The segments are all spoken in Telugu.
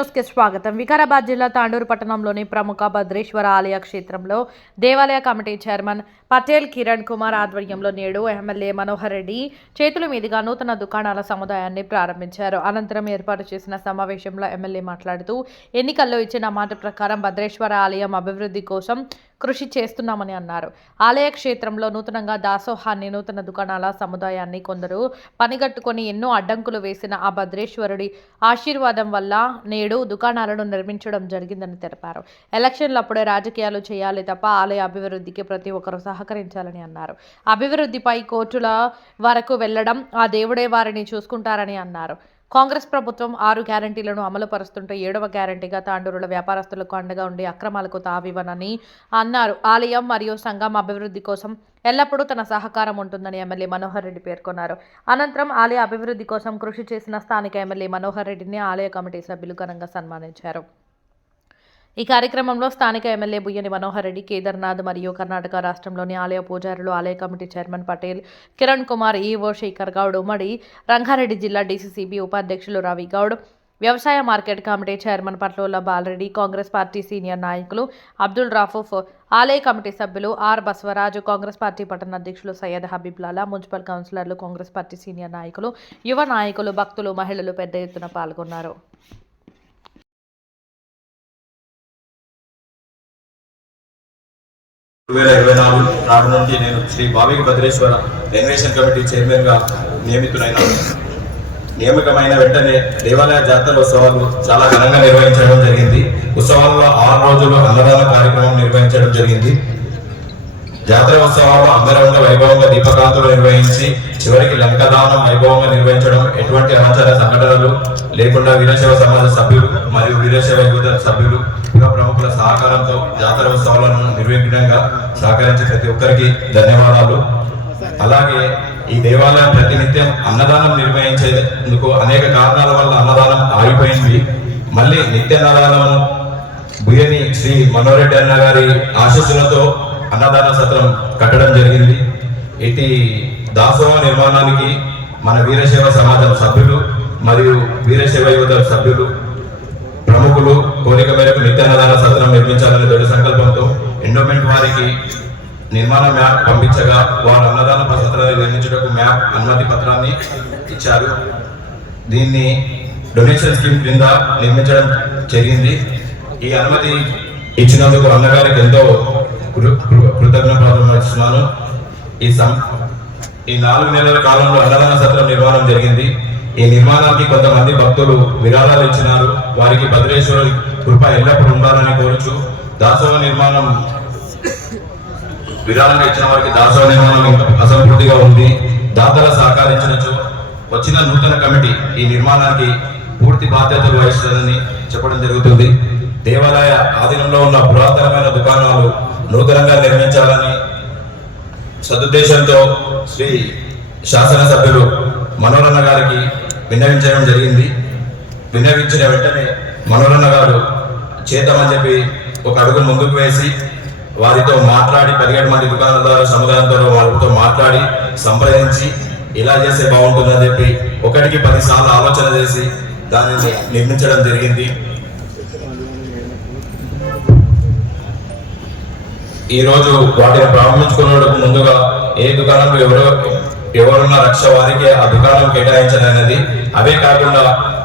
న్యూస్ కి స్వాగతం. వికారాబాద్ జిల్లా తాండూరు పట్టణంలోని ప్రముఖ భద్రేశ్వర ఆలయ క్షేత్రంలో దేవాలయ కమిటీ చైర్మన్ పటేల్ కిరణ్ కుమార్ ఆధ్వర్యంలో నేడు ఎమ్మెల్యే మనోహర్ రెడ్డి చేతుల మీదుగా నూతన దుకాణాల సముదాయాన్ని ప్రారంభించారు. అనంతరం ఏర్పాటు చేసిన సమావేశంలో ఎమ్మెల్యే మాట్లాడుతూ ఎన్నికల్లో ఇచ్చిన మాట ప్రకారం భద్రేశ్వర ఆలయం అభివృద్ధి కోసం కృషి చేస్తున్నామని అన్నారు. ఆలయ క్షేత్రంలో నూతనంగా దాసోహాన్ని నూతన దుకాణాల సముదాయాన్ని కొందరు పనిగట్టుకొని ఎన్నో అడ్డంకులు వేసిన ఆ భద్రేశ్వరుడి ఆశీర్వాదం వల్ల నేడు దుకాణాలను నిర్మించడం జరిగిందని తెలిపారు. ఎలక్షన్లప్పుడే రాజకీయాలు చేయాలి తప్ప ఆలయ అభివృద్ధికి ప్రతి ఒక్కరూ సహకరించాలని అన్నారు. అభివృద్ధిపై కోర్టుల వరకు వెళ్లడం ఆ దేవుడే వారిని చూసుకుంటారని అన్నారు. కాంగ్రెస్ ప్రభుత్వం 6 గ్యారంటీలను అమలు పరుస్తుంటే 7వ గ్యారంటీగా తాండూరుల వ్యాపారస్తులకు అండగా ఉండి అక్రమాలకు తావివ్వనని అన్నారు. ఆలయం మరియు సంఘం అభివృద్ధి కోసం ఎల్లప్పుడూ తన సహకారం ఉంటుందని ఎమ్మెల్యే మనోహర్ రెడ్డి పేర్కొన్నారు. అనంతరం ఆలయ అభివృద్ధి కోసం కృషి చేసిన స్థానిక ఎమ్మెల్యే మనోహర్ రెడ్డిని ఆలయ కమిటీ సభ్యులు ఘనంగా సన్మానించారు. ఈ కార్యక్రమంలో స్థానిక ఎమ్మెల్యే బుయ్యని మనోహర్ రెడ్డి, కేదార్నాథ్ మరియు కర్ణాటక రాష్ట్రంలోని ఆలయ పూజారులు, ఆలయ committee chairman Patel Kiran Kumar, EO Shekhar Goud, ఉమ్మడి రంగారెడ్డి జిల్లా డీసీసీబీ ఉపాధ్యక్షులు రవి గౌడ్, వ్యవసాయ market committee chairman Patlola Balareddy, Congress party senior నాయకులు అబ్దుల్ రాఫూఫ్, ఆలయ కమిటీ సభ్యులు ఆర్ బసవరాజు, కాంగ్రెస్ పార్టీ పట్టణ అధ్యక్షులు సయ్యద్ హబీబ్ లాలా, మున్సిపల్ కౌన్సిలర్లు, కాంగ్రెస్ పార్టీ సీనియర్ నాయకులు, యువ నాయకులు, భక్తులు, మహిళలు పెద్ద ఎత్తున పాల్గొన్నారు. నాడు నుండి నేను శ్రీ భావిక భద్రేశ్వర రెనోవేషన్ కమిటీ చైర్మన్గా నియమితమైన వెంటనే దేవాలయ జాతర ఉత్సవాలు చాలా ఘనంగా నిర్వహించడం జరిగింది. ఉత్సవాల్లో 6 రోజులు అన్నదాన కార్యక్రమం నిర్వహించడం జరిగింది. జాతర ఉత్సవాలు అంగరంగ వైభవంగా దీపకాంతులు నిర్వహించి చివరికి లంకదానం వైభవంగా నిర్వహించడం, ఎటువంటి ఆచార సంఘటనలు లేకుండా వీరశైవ సమాజ సభ్యులు మరియు వీరశైవ యువత సభ్యులు ప్రముఖుల సహకారంతో జాతర ఉత్సవాలను నిర్విఘ్నంగా సహకరించి ప్రతి ఒక్కరికి ధన్యవాదాలు. అలాగే ఈ దేవాలయం ప్రతినిత్యం అన్నదానం నిర్వహించేందుకు అనేక కారణాల వల్ల అన్నదానం ఆగిపోయింది. మళ్ళీ నిత్య అన్నదానము బుయ్యని శ్రీ మనోహర్ రెడ్డి అన్న గారి ఆశీస్సులతో అన్నదాన సత్రం కట్టడం జరిగింది. ఇటు దాసోహ నిర్మాణానికి మన వీరశైవ సమాజం సభ్యులు మరియు వీరశైవ యువత సభ్యులు ప్రముఖులు కోరిక మేరకు నిత్యాన్నదాన సత్రం నిర్మించాలనే దృఢ సంకల్పంతో ఎండోమెంట్ వారికి నిర్మాణ మ్యాప్ పంపించగా వారు అన్నదాన సత్రాన్ని నిర్మించడానికి మ్యాప్ అనుమతి పత్రాన్ని ఇచ్చారు. దీన్ని డొనేషన్ స్కీమ్ క్రింద నిర్మించడం జరిగింది. ఈ అనుమతి ఇచ్చినందుకు అన్నగారికి ఎంతో కృతజ్ఞతలు ఇస్తున్నాను. ఈ 4 నెలల కాలంలో అన్నదాన సత్రం నిర్మాణం జరిగింది. ఈ నిర్మాణానికి కొంతమంది భక్తులు విరాళాలు ఇచ్చినారు. వారికి భద్రేశ్వరుడి కృప ఎల్లప్పుడూ ఉండాలని కోరుచు దాసోహ నిర్మాణం విరాళంగా ఇచ్చిన వారికి దాసోహ నిర్మాణం ఇంకా అసంపూర్తిగా ఉంది. దాతల సహకరించినచో వచ్చిన నూతన కమిటీ ఈ నిర్మాణానికి పూర్తి బాధ్యతలు వహిస్తుందని చెప్పడం జరుగుతుంది. దేవాలయ ఆధీనంలో ఉన్న పురాతనమైన దుకాణాలు నూతనంగా నిర్మించాలని సదుద్దేశంతో శ్రీ శాసనసభ్యులు మనోహరన్న గారికి విన్నవించడం జరిగింది. విన్నవించిన వెంటనే మనోహరన్న గారు చేద్దామని చెప్పి ఒక అడుగు ముందుకు వేసి వారితో మాట్లాడి 17 మంది దుకాణదారుల సముదాయంతో వారితో మాట్లాడి సంప్రదించి ఇలా చేస్తే బాగుంటుందని చెప్పి 1కి 10 సార్లు ఆలోచన చేసి దానిని నిర్మించడం జరిగింది. ఈరోజు వాటిని ప్రారంభించుకునేందుకు ముందుగా ఏ దుకాణంలో ఎవరున్న రక్ష వారికి ఆ దుకాణం కేటాయించాలనేది, అవే కాకుండా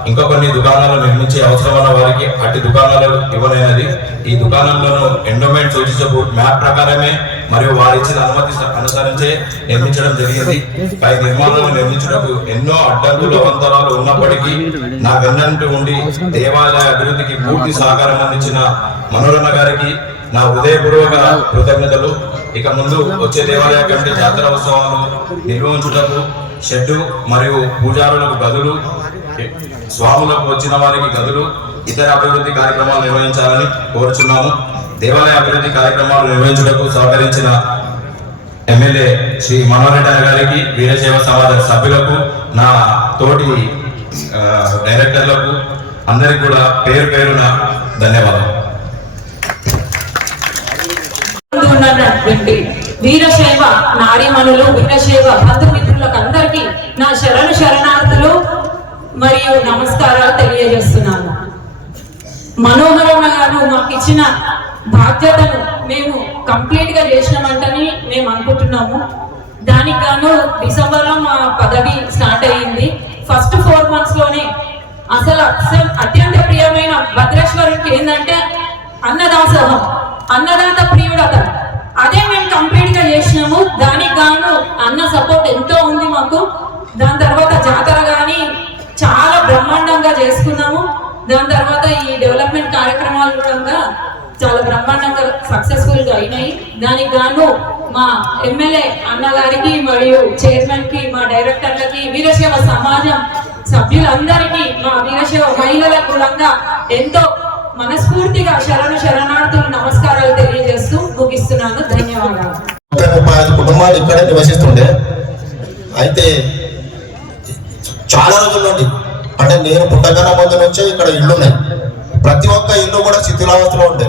ఇంకా కొన్ని దుకాణాలు నిర్మించే అవసరమైన వారికి అట్టి దుకాణాలు ఇవ్వలేనది. ఈ దుకాణంలోనూ ఎండోమెంట్ సూచించే మ్యాప్ ప్రకారమే మరియు వారు ఇచ్చిన అనుమతి అనుసరించే నిర్మించడం జరిగింది. పై నిర్మాణాలు నిర్మించడానికి ఎన్నో అడ్డంకులు అంతరాలు ఉన్నప్పటికీ నా వెన్నంటూ ఉండి దేవాలయ అభివృద్ధికి పూర్తి సహకారం అందించిన మనోహరన్న గారికి నా హృదయపూర్వక కృతజ్ఞతలు. ఇక ముందు వచ్చే దేవాలయ కమిటీ జాతర ఉత్సవాలు నిర్వహించుటకు షెడ్డు మరియు పూజారులకు గదులు, స్వాములకు వచ్చిన వారికి గదులు, ఇతర అభివృద్ధి కార్యక్రమాలు నిర్వహించాలని కోరుచున్నాము. దేవాలయ అభివృద్ధి కార్యక్రమాలు నిర్వహించుటకు సహకరించిన ఎమ్మెల్యే శ్రీ మనోహర్ రెడ్డి గారికి, వీరశైవ సమాజ సభ్యులకు, నా తోటి డైరెక్టర్లకు అందరికి కూడా పేరు పేరున ధన్యవాదాలు. వీరశైవ నారీమణులు, వీరశైవ బంధుమిత్రులకు అందరికీ నా శరణార్థులు మరియు నమస్కారాలు తెలియజేస్తున్నాను. మనోహరమ్మ గారు మాకు ఇచ్చిన బాధ్యతను మేము కంప్లీట్ గా చేసినామంటని మేము అనుకుంటున్నాము. దానికి గాను డిసెంబర్ లో మా పదవి స్టార్ట్ అయ్యింది. ఫస్ట్ 4 months లోనే అసలు అత్యంత ప్రియమైన భద్రేశ్వరుడికి ఏంటంటే అన్నదాసోహం, అన్నదాత ప్రియుడు అతను. అదే మేము కంప్లీట్ గా చేసినాము. దానికి గాను అన్న సపోర్ట్ ఎంతో ఉంది మాకు. దాని తర్వాత జాతర గాని చాలా బ్రహ్మాండంగా చేసుకున్నాము. దాని తర్వాత ఈ డెవలప్మెంట్ కార్యక్రమాలు కూడా చాలా బ్రహ్మాండంగా సక్సెస్ఫుల్ గా అయినాయి. దానికి గాను మా ఎమ్మెల్యే అన్నగారికి మరియు చైర్మన్ కి, మా డైరెక్టర్లకి, వీరశైవ సమాజం సభ్యులందరికీ, మా వీరశైవ మహిళలకు కూడా ఎంతో మనస్ఫూర్తిగా శరణార్థులు నమస్కారాలు తెలియజేస్తూ ముగిస్తున్నాను. ధన్యవాదాలు. 35 కుటుంబాలు ఇక్కడే నివసిస్తుండే. అయితే చాలా రోజుల నుండి, అంటే నేను పుట్టగానే ముందు నుంచే ఇక్కడ ఇళ్ళు ఉన్నాయి. ప్రతి ఒక్క ఇల్లు కూడా శిథిలావస్థలో ఉండే.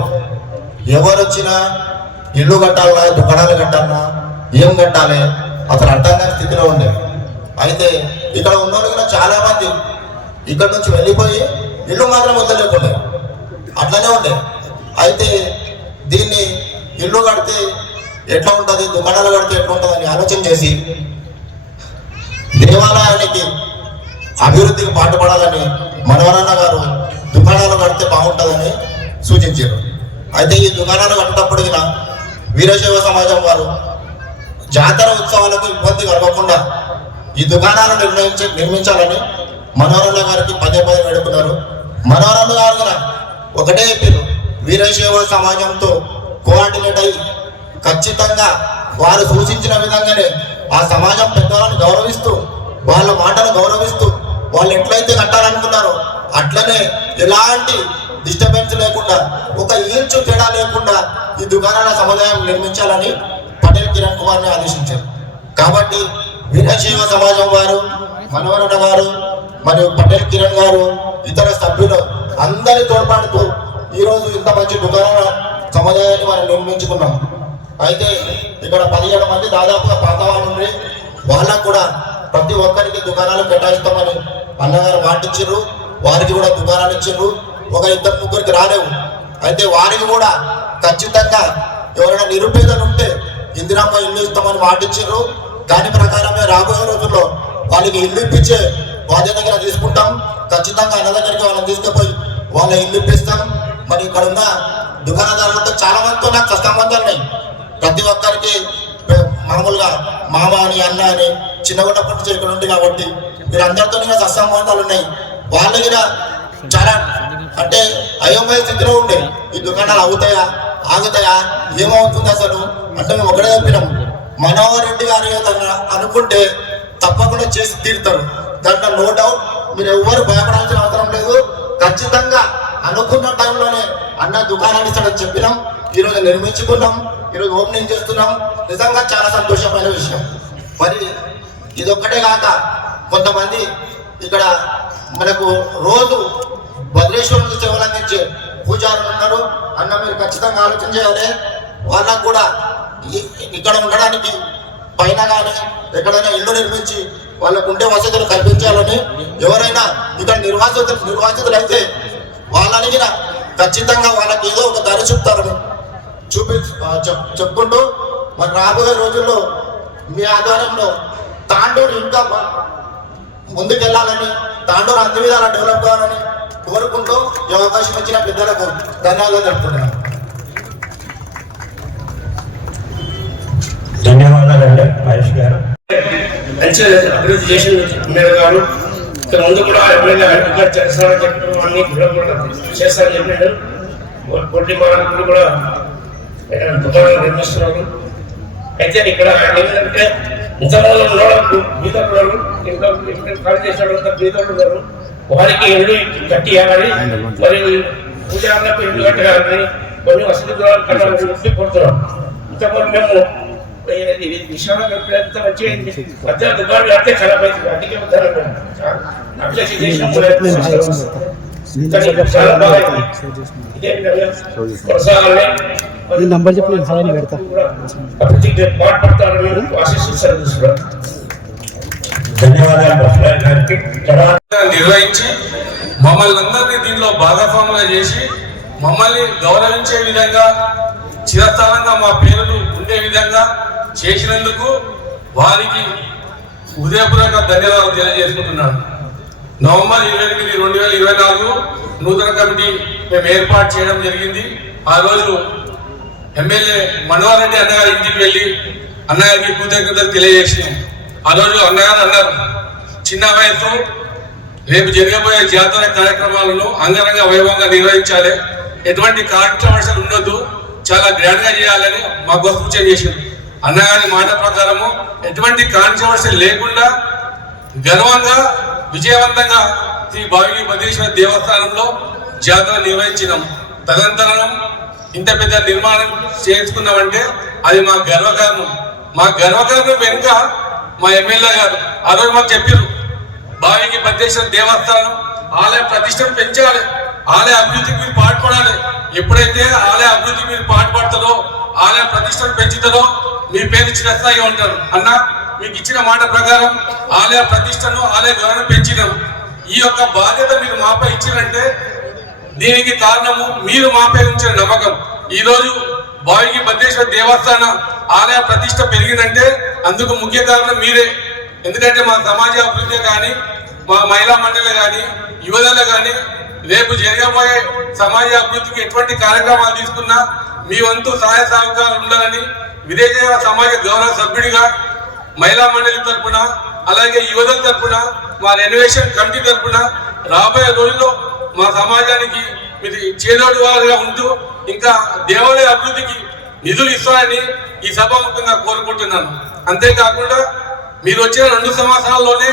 ఎవరు వచ్చినా ఇల్లు కట్టాలన్నా, దుకాణాలు కట్టాలన్నా, ఏం కట్టాలి అసలు అర్థం కాని స్థితిలో ఉండే. అయితే ఇక్కడ ఉన్న వాళ్ళు చాలా మంది ఇక్కడ నుంచి వెళ్ళిపోయి ఇల్లు మాత్రం వద్దలేకుండే, అట్లనే ఉండే. అయితే దీన్ని ఇల్లు కడితే ఎట్లా ఉంటుంది, దుకాణాలు కడితే ఎట్లా ఉంటుంది అని ఆలోచన చేసి దేవాలయానికి అభివృద్ధికి పాటుపడాలని మనవరన్న గారు దుకాణాలు కడితే బాగుంటుందని సూచించారు. అయితే ఈ దుకాణాలు కట్టేటప్పటికి వీరశైవ సమాజం వారు జాతర ఉత్సవాలకు ఇబ్బంది కలగకుండా ఈ దుకాణాలు నిర్మించాలని మనవరన్న గారికి పదే వేడుకున్నారు. మనవరన్న గారు కూడా ఒకటే చెప్పారు, వీరశైవ సమాజంతో కోఆర్డినేట్ అయ్యి ఖచ్చితంగా వారు సూచించిన విధంగానే ఆ సమాజం పెద్దవాళ్ళని గౌరవిస్తూ, వాళ్ళ మాటను గౌరవిస్తూ, వాళ్ళు ఎట్లయితే కట్టాలనుకున్నారో అట్లనే ఎలాంటి డిస్టర్బెన్స్ లేకుండా, ఒక ఇంచు తేడా లేకుండా ఈ దుకాణాల సముదాయం నిర్మించాలని పటేల్ కిరణ్ కుమార్ని ఆదేశించారు. కాబట్టి వీరశైవ సమాజం వారు, మనవరణ గారు మరియు పటేల్ కిరణ్ గారు, ఇతర సభ్యులు అందరి తోడ్పాటుతో ఈరోజు ఇంత మంచి దుకాణాల సముదాయాన్ని మనం నిర్మించుకున్నాం. అయితే ఇక్కడ 17 మంది దాదాపుగా పాత వాళ్ళు ఉండి వాళ్ళకు కూడా ప్రతి ఒక్కరికి దుకాణాలు కేటాయిస్తామని అన్నగారు మాటిచ్చారు. వారికి కూడా దుకాణాలు ఇచ్చారు. ఒక 2-3 రాలేవు. అయితే వారికి కూడా ఖచ్చితంగా ఎవరైనా నిరుపేదలు ఉంటే ఇందిరమ్మ ఇల్లు ఇస్తామని మాటిచ్చారు. దాని ప్రకారమే రాబోయే రోజుల్లో వాళ్ళకి ఇల్లు ఇప్పించే బాధ్యత తీసుకుంటాం. ఖచ్చితంగా అన్న దగ్గరికి వాళ్ళని తీసుకుపోయి వాళ్ళ ఇల్లు ఇప్పిస్తాం. మరి ఇక్కడ ఉన్న దుకాణదారులతో చాలా మందితో నాకు సత్సంబంధాలు ఉన్నాయి. ప్రతి ఒక్కరికి మామూలుగా మామ అని, అన్న అని చిన్నగున్నప్పటి నుంచి ఇక్కడ ఉంది కాబట్టి వీరందరితో సత్సంబంధాలు ఉన్నాయి. వాళ్ళకి చాలా అంటే అయోమయ స్థితిలో ఉండే, ఈ దుకాణాలు అవుతాయా, ఆగుతాయా, ఏమవుతుంది అసలు అంటే మేము ఒకటే చెప్పినాం, మనోహర్ రెడ్డి గారి అనుకుంటే తప్పకుండా చేసి తీరుతారు. దాంట్లో నో డౌట్. మీరు ఎవరు భయపడాల్సిన అవసరం లేదు. ఖచ్చితంగా అనుకున్న టైంలోనే అన్న దుకాణాన్ని ఇస్తాడని చెప్పినాం. ఈరోజు నిర్మించుకున్నాం, ఈరోజు ఓపెనింగ్ చేస్తున్నాం. నిజంగా చాలా సంతోషమైన విషయం. మరి ఇదొక్కటే కాక కొంతమంది ఇక్కడ మనకు రోజు భద్రేశ్వరునికి సేవలు అందించే పూజారులు ఉన్నారు. అన్న మీరు ఖచ్చితంగా ఆలోచన చేయాలి. వాళ్ళకు కూడా ఇక్కడ ఉండడానికి పైన కానీ ఎక్కడైనా ఇల్లు నిర్మించి వాళ్ళకు ఉండే వసతులు కల్పించాలని, ఎవరైనా ఇక్కడ నిర్వాసితులు అయితే వాళ్ళని ఖచ్చితంగా వాళ్ళకి ఏదో ఒక దారి చూపుతారని చెప్పుకుంటూ మరి రాబోయే రోజుల్లో మీ ఆధ్వర్యంలో తాండూరు ఇంకా ముందుకెళ్లాలని, తాండూరు అన్ని విధాలా డెవలప్ కావాలని కోరుకుంటూ ఈ అవకాశం ఇచ్చిన పెద్దలకు ధన్యవాదాలు తెలుపుతున్నాను. ధన్యవాదాలండి మహేష్ గారు. మంచి అభివృద్ధి చేసిన ఎమ్మెల్యే గారు ముందు కూడా ఎమ్మెల్యే అడ్వకేట్ చేస్తారని చెప్పి అన్ని కూడా చేస్తారని చెప్పాడు. పొట్టి మార్పులు కూడా దుకాణాలు నిర్మిస్తున్నారు. అయితే ఇక్కడ ఏంటంటే ఇంతమంది ఉన్నవాళ్ళు బీదలు ఇంకా ఖాళీ చేసిన బీదలు ఉన్నారు. వారికి ఇల్లు కట్టి ఇవ్వాలని, మరియు పూజారులకు ఇల్లు కట్టాలని, కొన్ని వసతి గృహాలు కట్టాలని కోరుతున్నాం. ఇంతకుముందు మేము విషయంలో ఎంత మంచిగా మధ్య దుకాణాలు కడితే ఖరాబ్ అవుతుంది. అందుకే అభివృద్ధి చేసిన చాలా బాగా ఇదే కొనసాగాలని నంబర్ చెప్పి నేను సహాయం పెడతా. అభివృద్ధికి పాటుపడతారని ఆశిస్తున్నాను. ధన్యవాదాలు గారికి. నిర్వహించి మమ్మల్ని అందరినీ దీనిలో జీవితంలో భాగస్వాములుగా చేసి మమ్మల్ని గౌరవించే విధంగా చిరస్థానంగా మా పేర్లు ఉండే విధంగా చేసినందుకు వారికి హృదయపూర్వక ధన్యవాదాలు తెలియజేసుకుంటున్నాను. నవంబర్ 28, 2024 నూతన కమిటీ మేము ఏర్పాటు చేయడం జరిగింది. ఆ రోజు ఎమ్మెల్యే మనోహర్ రెడ్డి అన్నగారి ఇంటికి వెళ్ళి అన్నగారికి కృతజ్ఞతలు తెలియజేసినాం. ఆ రోజు అన్నగారు అన్నారు, చిన్న వయసు రేపు జరగబోయే జాతర కార్యక్రమాలను అంగరంగ వైభవంగా నిర్వహించాలి, ఎటువంటి కాంట్రవర్షియల్ ఉండొద్దు, చాలా గ్రాండ్ గా చేయాలని మాకు సూచన చేసింది. అన్నగారి మాట ప్రకారము ఎటువంటి కాంట్రవర్షియల్ లేకుండా గర్వంగా విజయవంతంగా శ్రీ భావిగి భద్రేశ్వర దేవస్థానంలో జాతర నిర్వహించినాం. తదనంతరం ఇంత పెద్ద నిర్మాణం చేసుకున్నామంటే అది మా గర్వకారణం. మా గర్వకారణం వెనుక మా ఎమ్మెల్యే గారు ఆ రోజు మాకు చెప్పారు, భావిగి భద్రేశ్వర దేవస్థానం ఆలయ ప్రతిష్టను పెంచాలి, ఆలయ అభివృద్ధికి మీరు పాటుపడాలి. ఎప్పుడైతే ఆలయ అభివృద్ధికి మీరు పాటుపడతారో, ఆలయ ప్రతిష్టను పెంచుతారో మీ పేరు చిరస్థాయిగా ఉంటారు. అన్న మీకు ఇచ్చిన మాట ప్రకారం ఆలయ ప్రతిష్టను, ఆలయ గౌరవం పెంచినాం. ఈ యొక్క బాధ్యత మీరు మాపై ఇచ్చినంటే దీనికి కారణము మీరు మాపై ఉంచిన నమ్మకం. ఈ రోజు భావిగి భద్రేశ్వర దేవస్థాన ఆలయ ప్రతిష్ట పెరిగిందంటే అందుకు ముఖ్య కారణం మీరే. ఎందుకంటే మా సమాజ అభివృద్ధి కానీ, మా మహిళా మండలి కానీ, యువతలు కానీ రేపు జరగబోయే సమాజ అభివృద్ధికి ఎటువంటి కార్యక్రమాలు తీసుకున్నా మీ వంతు సహాయ సహకారాలు ఉండాలని విదేశ సమాజ గౌరవ సభ్యుడిగా మహిళా మండలి తరఫున, అలాగే యువతల తరఫున, మా రెనోవేషన్ కమిటీ తరఫున రాబోయే రోజుల్లో మా సమాజానికి మీరు చేదోడు వారుగా ఉంటూ ఇంకా దేవాలయ అభివృద్ధికి నిధులు ఇస్తారని ఈ సభాముఖంగా కోరుకుంటున్నాను. అంతేకాకుండా మీరు వచ్చిన 2 సంవత్సరాల్లోనే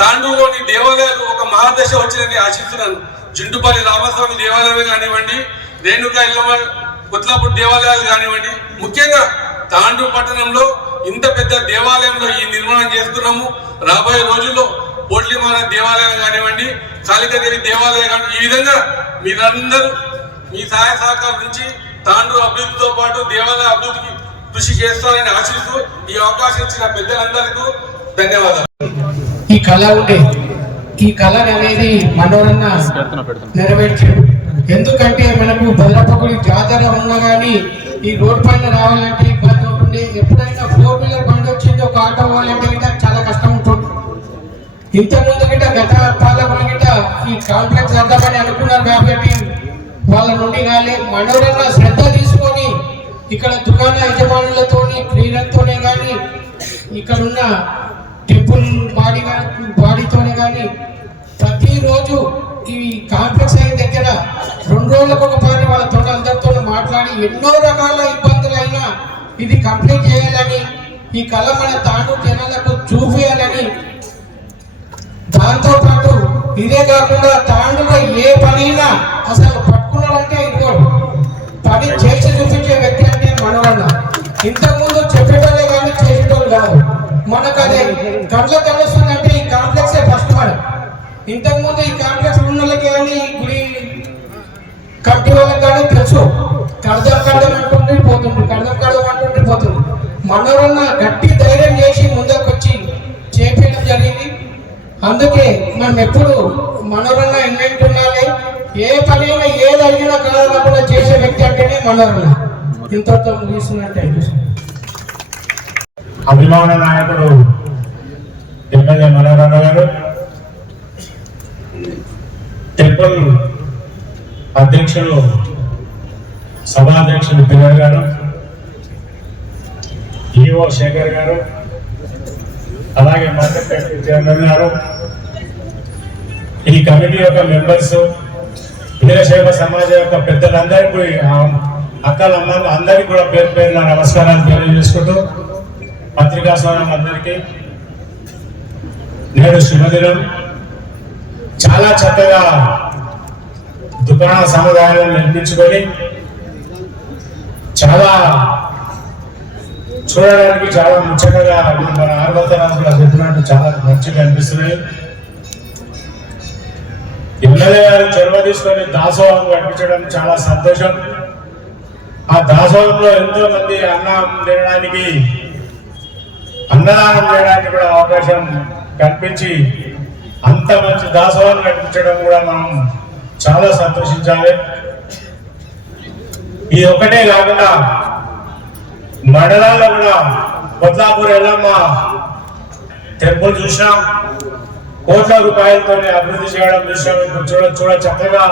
తాండూరులోని దేవాలయాలు ఒక మహాదశ వచ్చిందని ఆశిస్తున్నాను. జుంటుపల్లి రామస్వామి దేవాలయం కానివ్వండి, రేణుకా ఇల్లమ్మ కొత్లాపూర్ దేవాలయాలు కానివ్వండి, ముఖ్యంగా తాండూరు పట్టణంలో ఇంత పెద్ద దేవాలయంలో ఈ నిర్మాణం చేస్తున్నాము. రాబోయే రోజుల్లో పోట్లిమాల దేవాలయం కానివ్వండి, కాళికాదేవి దేవాలయం కానీ, ఈ విధంగా మీరందరూ మీ సహాయ సహకారం నుంచి తాండూరు అభివృద్ధితో పాటు దేవాలయ అభివృద్ధికి కృషి చేస్తారని ఆశిస్తూ ఈ అవకాశం ఇచ్చిన పెద్దలందరికీ ధన్యవాదాలు. ఈ కళ ఉండే ఈ కళ అనేది మనోరన్న నెరవేర్చాడు. ఎందుకంటే మనకు భద్రపగుడి జాతర ఉన్నా కానీ ఈ రోడ్ పైన రావాలంటే ఇబ్బంది ఉంటుంది. ఎప్పుడైనా 4 వీలర్ బండి వచ్చింది ఒక ఆటో పోవాలంటే గిట్ట చాలా కష్టం ఉంటుంది. ఇంతకుముందు గిట్ట గత పాలకులు గిట్ట ఈ కాంప్లెక్స్ అర్థమని అనుకున్నారు కాబట్టి వాళ్ళ నుండి కానీ మనోరన్న శ్రద్ధ తీసుకొని ఇక్కడ దుకాణ యజమానులతోని క్రీడలతోనే కానీ ఇక్కడున్న టెంపుల్ బాడీతోనే కానీ ప్రతిరోజు ఈ కాంప్లెక్స్ అయిన దగ్గర 2 రోజులకు ఒకసారి వాళ్ళతో అందరితో మాట్లాడి ఎన్నో రకాల ఇబ్బందులైనా ఇది కంప్లీట్ చేయాలని, ఈ కళ మన తాండూరు జనాలకు చూపించాలని, దాంతో పాటు ఇదే కాకుండా తాండూరులో ఏ పనైనా అసలు పట్టుకున్నాడంటే ఇదిగో పని చేసి చూపించే వ్యక్తి అంటే మనవన్న. ఇంతకుముందు చెప్పేటోళ్ళే కానీ చేసేటోళ్ళు కాదు. మనకు అదే కళ్ళ కలుస్తుందంటే ఈ కాంప్లెక్సే ఫస్ట్ మనం. ఇంతకుముందు ఈ కాంప్లెక్స్ ఉన్న వాళ్ళకి కానీ గుడి కమిటీ వాళ్ళకి కానీ తెలుసు, కడదం అంటుంటే పోతుంది, కడదం అంటుంటే పోతుంది. మనవన్న గట్టి ధైర్యం చేసి ముందుకు వచ్చి చేపించడం జరిగింది. అందుకే మనం ఎప్పుడు మనవన్న ఇన్వెంట్ ఉండాలి. ఏ పనైనా ఏది అడిగినా కాదనకుండా చేసే వ్యక్తి అంటేనే మనవన్న. ఇంతతో ముగిస్తున్నట్టే అభిమాన నాయకుడు ఎమ్మెల్యే మనోరన్న గారు, టెంపుల్ అధ్యక్షుడు సభాధ్యక్షుడు పిల్లర్ గారు, ఈఓ శేఖర్ గారు, అలాగే మార్కెట్ చైర్మన్ గారు, ఈ కమిటీ యొక్క మెంబర్స్, వీరశైవ సమాజం యొక్క పెద్దలందరికీ, అక్కలు అమ్మలు అందరికీ కూడా పేరు పేరున నమస్కారాలు తెలియజేసుకుంటూ, పత్రికా స్వరం అందరికీ నేడు శుభదినం. చాలా చక్కగా దుకాణ సముదాయాలను నిర్మించుకొని చాలా చూడడానికి చాలా ముచ్చటగా మన ఆర్వతరాజు గారు చెప్పినట్టు చాలా మంచిగా అనిపిస్తున్నాయి. ఎమ్మెల్యే గారు చొరవ తీసుకొని దాసోహం కనిపించడం చాలా సంతోషం. ఆ దాసోహంలో ఎంతో మంది అన్నదానం చేయడానికి కూడా అవకాశం కల్పించి అంత మంచి దాసోహం నడిపించడం కూడా మనం చాలా సంతోషించాలి. ఇది ఒకటే కాకుండా మండలాల్లో కూడా కొట్లాపూర్ ఎల్లమ్మ టెంపుల్ చూసినాం. కోట్ల రూపాయలతో అభివృద్ధి చేయడం చూసాం. ఇప్పుడు చూడ చక్కగా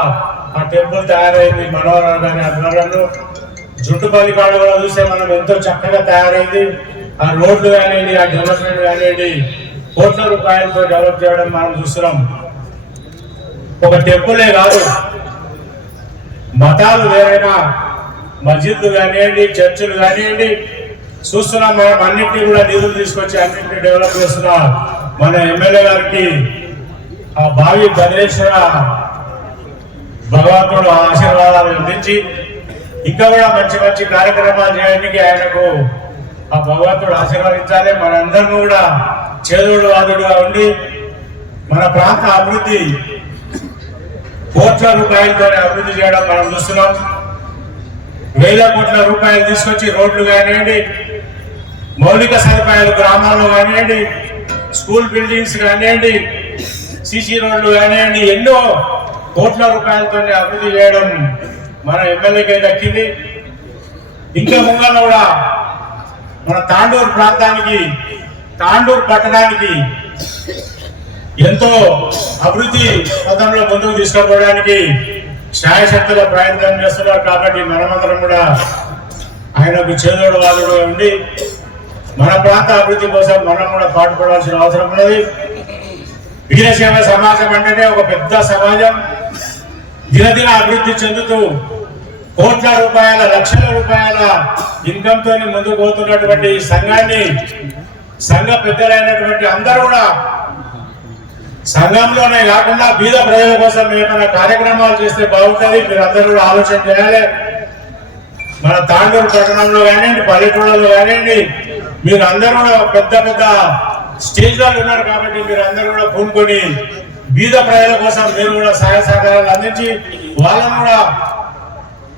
ఆ టెంపుల్ తయారైంది. మనోహర్ గారి ఆధ్వర్యంలో జుట్టుపల్లి కాడ కూడా చూస్తే మనం ఎంతో చక్కగా తయారైంది. ఆ రోడ్లు కానివ్వండి, ఆ డెవలప్మెంట్ కానివ్వండి, కోట్ల రూపాయలతో డెవలప్ చేయడం మనం చూస్తున్నాం. ఒక టెంపులే కాదు, మతాలు వేరైనా మస్జిద్లు కానివ్వండి, చర్చిలు కానివ్వండి చూస్తున్నాం. మనం అన్నింటినీ కూడా నిధులు తీసుకొచ్చి అన్నింటినీ డెవలప్ చేస్తున్నా మన ఎమ్మెల్యే గారికి ఆ భావి భద్రేశ్వర భగవంతుడు ఆశీర్వాదాలు అందించి ఇంకా కూడా మంచి మంచి కార్యక్రమాలు చేయడానికి ఆయనకు ఆ భగవంతుడు ఆశీర్వదించాలి. మనందరం కూడా చేదోడు వాదుడుగా ఉండి మన ప్రాంత అభివృద్ధి కోట్ల రూపాయలతో అభివృద్ధి చేయడం మనం చూస్తున్నాం. వేల కోట్ల రూపాయలు తీసుకొచ్చి రోడ్లు కానివ్వండి, మౌలిక సదుపాయాలు గ్రామాల్లో కానివ్వండి, స్కూల్ బిల్డింగ్స్ కానివ్వండి, సిసి రోడ్లు కానివ్వండి, ఎన్నో కోట్ల రూపాయలతో అభివృద్ధి చేయడం మన ఎమ్మెల్యేకే దక్కింది. ఇంకా ముంగల్లో కూడా మన తాండూరు ప్రాంతానికి, తాండూరు పట్టణానికి ఎంతో అభివృద్ధి పథంలో ముందుకు తీసుకుపోవడానికి శాయశక్తుల ప్రయత్నం చేస్తున్నారు. కాబట్టి మనమందరం కూడా ఆయనకు చేదోడు వాదుడుగా ఉండి మన ప్రాంత అభివృద్ధి కోసం మనం కూడా పాటుపడాల్సిన అవసరం ఉన్నది. వీరశైవ సమాజం అంటేనే ఒక పెద్ద సమాజం. దినదిన అభివృద్ధి చెందుతూ కోట్ల రూపాయల, లక్షల రూపాయల ఇన్కమ్ తోని ముందుకు పోతున్నటువంటి సంఘాన్ని, సంఘ పెద్దలైనటువంటి అందరూ కూడా సంఘంలోనే కాకుండా బీద ప్రజల కోసం ఏమైనా కార్యక్రమాలు చేస్తే బాగుంటుంది. మీరు అందరూ కూడా ఆలోచన చేయాలి. మన తాండూరు పట్టణంలో కానివ్వండి, పల్లెటూళ్ళలో కానివ్వండి, మీరు అందరూ కూడా పెద్ద పెద్ద స్టేజ్లో ఉన్నారు. కాబట్టి మీరు అందరూ కూడా పూనుకొని బీద ప్రజల కోసం మీరు కూడా సహాయ సహకారాలు అందించి వాళ్ళను కూడా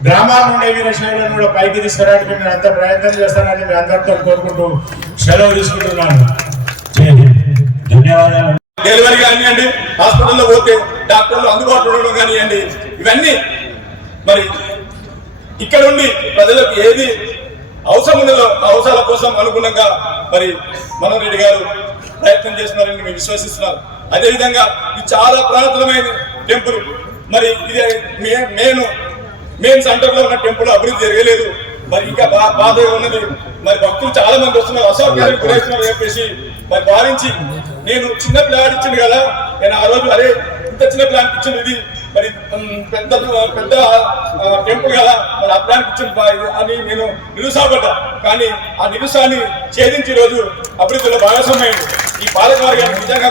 గ్రామాల నుండి వీరశైలను కూడా పైకి తీసుకురావడానికి మీరు అంత ప్రయత్నం చేస్తారని మీ అందరితో కోరుకుంటూ సెలవు తీసుకుంటున్నాను. ధన్యవాదాలు. డెలివరీ కానివ్వండి, హాస్పిటల్లో పోతే డాక్టర్లు అందుబాటులో ఉండడం కానివ్వండి, ఇవన్నీ మరి ఇక్కడ ఉండి ప్రజలకు ఏది అవసరం ఉన్నదో అవసరాల కోసం అనుగుణంగా మరి మనోహర్ రెడ్డి గారు ప్రయత్నం చేస్తున్నారని మేము విశ్వసిస్తున్నాం. అదేవిధంగా ఇది చాలా పురాతనమైన టెంపుల్. మరి ఇది మెయిన్ సెంటర్ లో ఉన్న టెంపుల్ అభివృద్ధి జరగలేదు. మరి ఇంకా బాధగా ఉన్నది. మరి భక్తులు చాలా మంది వస్తున్నారు, అసౌకర్యం గురవుతున్నారు చెప్పేసి మరి భావించి నేను చిన్న ప్లాన్ ఇచ్చింది కదా, నేను ఆ రోజు అరే ఇంత చిన్న ప్లాన్ ఇచ్చింది, ఇది మరి పెద్ద పెద్ద టెంపుల్ కదా, మరి ఆ ప్లాన్ ఇచ్చింది అని నేను నిరుసాపడ్డా. కానీ ఆ నిరుసాన్ని ఛేదించి రోజు అభివృద్ధిలో భాగస్వామ్యండి. ఈ పాలకవర్గానికి నిజంగా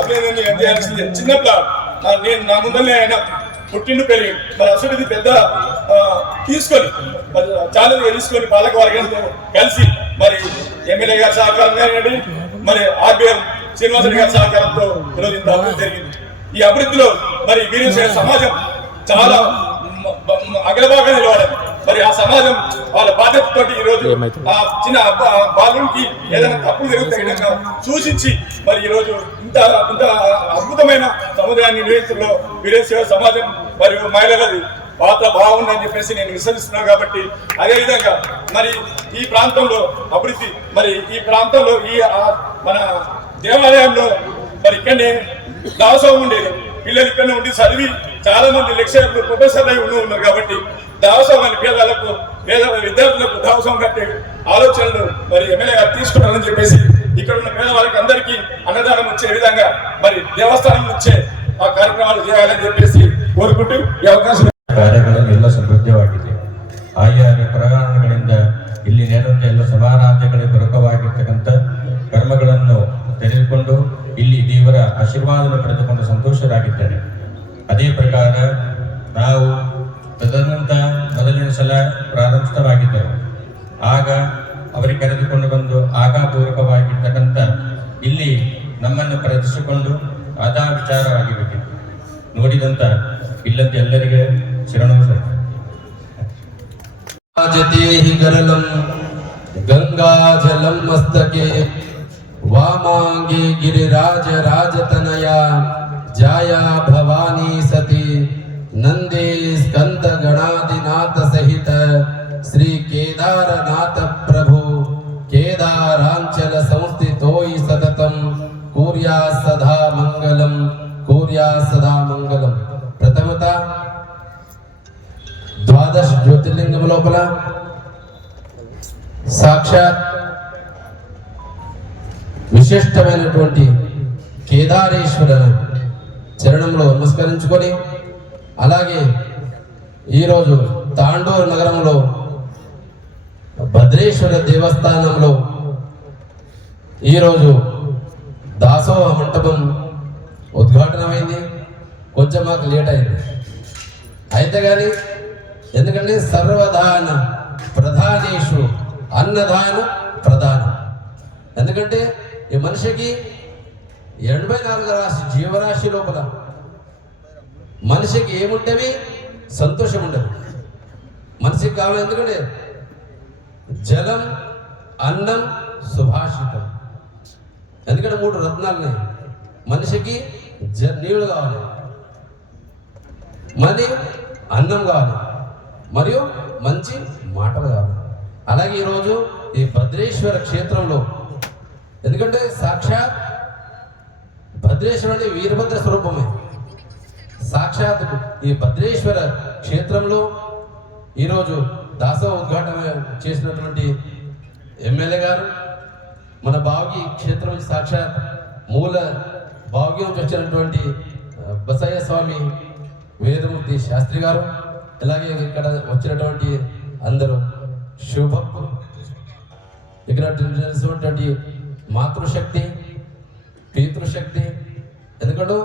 అభినందన చేయాల్సింది. చిన్న ప్లాన్ నేను నా ముందరనే ఆయన పుట్టిండు పెరిగి మరి అసలు ఇది పెద్ద తీసుకొని మరి చాలా తీసుకొని పాలకవర్గంతో కలిసి మరి ఎమ్మెల్యే గారి సహకారం కానివ్వండి, మరి ఆర్బిఎం శ్రీనివాసరెడ్డి గారి సహకారంతో ఈరోజు ఇంత అభివృద్ధి జరిగింది. ఈ అభివృద్ధిలో మరి వీరశైవ సమాజం చాలా అగ్రభాగం నిలబడాలి. మరి ఆ సమాజం వాళ్ళ బాధ్యతతో ఈరోజు ఆ చిన్న బాలునికి ఏదైనా తప్పులు జరుగుతాయి సూచించి మరి ఈరోజు ఇంత అద్భుతమైన సముదాయాన్ని నిర్వహించడంలో వీరశైవ సమాజం మరియు మహిళలది పాత్ర బాగుందని చెప్పేసి నేను విశ్వసిస్తున్నాను. కాబట్టి అదేవిధంగా మరి ఈ ప్రాంతంలో అభివృద్ధి, మరి ఈ ప్రాంతంలో ఈ మన దేవాలయంలో మరి ఇక్కడనే దావసం ఉండేది. పిల్లలు ఇక్కడనే ఉండి చదివి చాలా మంది లెక్చరర్లు, ప్రొఫెసర్లు అయి ఉన్నారు. కాబట్టి దావసం అని పేదలకు, పేద విద్యార్థులకు దావసం కట్టే ఆలోచనలు మరి ఎమ్మెల్యే గారు తీసుకున్నారని చెప్పేసి ఇక్కడ ఉన్న పేదవాళ్ళకి అందరికీ అన్నదానం వచ్చే విధంగా మరి దేవస్థానం వచ్చే ಆ ಕಾರ್ಯಕ್ರಮ చేయాలని చెప్పేసి ಕೋರಿಕೊಂಡು ಈ ಅವಕಾಶ ಕಾರ್ಯಗಳೆಲ್ಲ ಸಮೃದ್ಧವಾಗಿದೆ. ಆಯಾ ಪ್ರಯಾಣಗಳಿಂದ ಇಲ್ಲಿ ನೆರವೇರಿದ ಎಲ್ಲ ಸಮಾರಾಧ್ಯಗಳಿಗೆ ಪೂರಕವಾಗಿರ್ತಕ್ಕಂಥ ಕರ್ಮಗಳನ್ನು ತೆಗೆದುಕೊಂಡು ಇಲ್ಲಿ ದೇವರ ಆಶೀರ್ವಾದವನ್ನು ಪಡೆದುಕೊಂಡು ಸಂತೋಷರಾಗಿದ್ದೇನೆ. ಅದೇ ಪ್ರಕಾರ ನಾವು ತದನಂತರ ಮೊದಲಿನ ಸಲ ಪ್ರಾರಂಭಿತವಾಗಿದ್ದೆವು. ಆಗ ಅವರಿಗೆ ಕರೆದುಕೊಂಡು ಬಂದು ಆಗಾಪೂರ್ವಕವಾಗಿರ್ತಕ್ಕಂಥ ಇಲ್ಲಿ ನಮ್ಮನ್ನು ಪ್ರದರ್ಶಿಸಿಕೊಂಡು ಆದಾ ವಿಚಾರವಾಗಿಬಿಟ್ಟಿದೆ. ನೋಡಿದಂತ ಇಲ್ಲಂತ ಎಲ್ಲರಿಗೆ ಶರಣು ಗರಲಂ ಗಂಗಾ ಜಲಂ ಮಸ್ತಕೆ ವಾಮಾಂಗಿ ಗಿರಿರಾಜ ರಾಜತನಯ ಜಾಯಾ ಭವಾನಿ ಸತಿ नंदी स्कंद गणाधिनाथ सहित श्री केदारनाथ प्रभु केदारांचल संस्थितोयि सततम कुर्या सदा मंगलम प्रथमत द्वादश ज्योतिर्लिंगम लोपल साक्षात విశిష్టమైనటువంటి కేదారేశ్వర చరణంలో నమస్కరించుకొని అలాగే ఈరోజు తాండూరు నగరంలో భద్రేశ్వర దేవస్థానంలో ఈరోజు దాసోహ మంటపం ఉద్ఘాటనమైంది. కొంచెం మాకు లేట్ అయింది అయితే కానీ ఎందుకంటే సర్వదాన ప్రధానేషు అన్నదాన ప్రధానం. ఎందుకంటే ఈ మనిషికి 84 రాశి జీవరాశి లోపల మనిషికి ఏముంటేవి సంతోషం ఉండదు. మనిషికి కావాలి ఎందుకంటే జలం, అన్నం, సుభాషితం. ఎందుకంటే 3 రత్నాలున్నాయి. మనిషికి నీళ్ళు కావాలి, మరి అన్నం కావాలి, మరియు మంచి మాటలు కావాలి. అలాగే ఈరోజు ఈ భద్రేశ్వర క్షేత్రంలో ఎందుకంటే సాక్షాత్ భద్రేశ్వరుడు అంటే వీరభద్ర స్వరూపమే. సాక్షాత్ ఈ భద్రేశ్వర క్షేత్రంలో ఈరోజు దాసోహ ఉద్ఘాటన చేసినటువంటి ఎమ్మెల్యే గారు, మన బావగి క్షేత్రం నుంచి సాక్షాత్ మూల బావగి నుంచి వచ్చినటువంటి బసయ్య స్వామి వేదమూర్తి శాస్త్రి గారు, అలాగే ఇక్కడ వచ్చినటువంటి అందరూ శుభక్తులు, ఇక్కడ తెలిసినటువంటి మాతృశక్తి, పితృశక్తి. ఎందుకంటే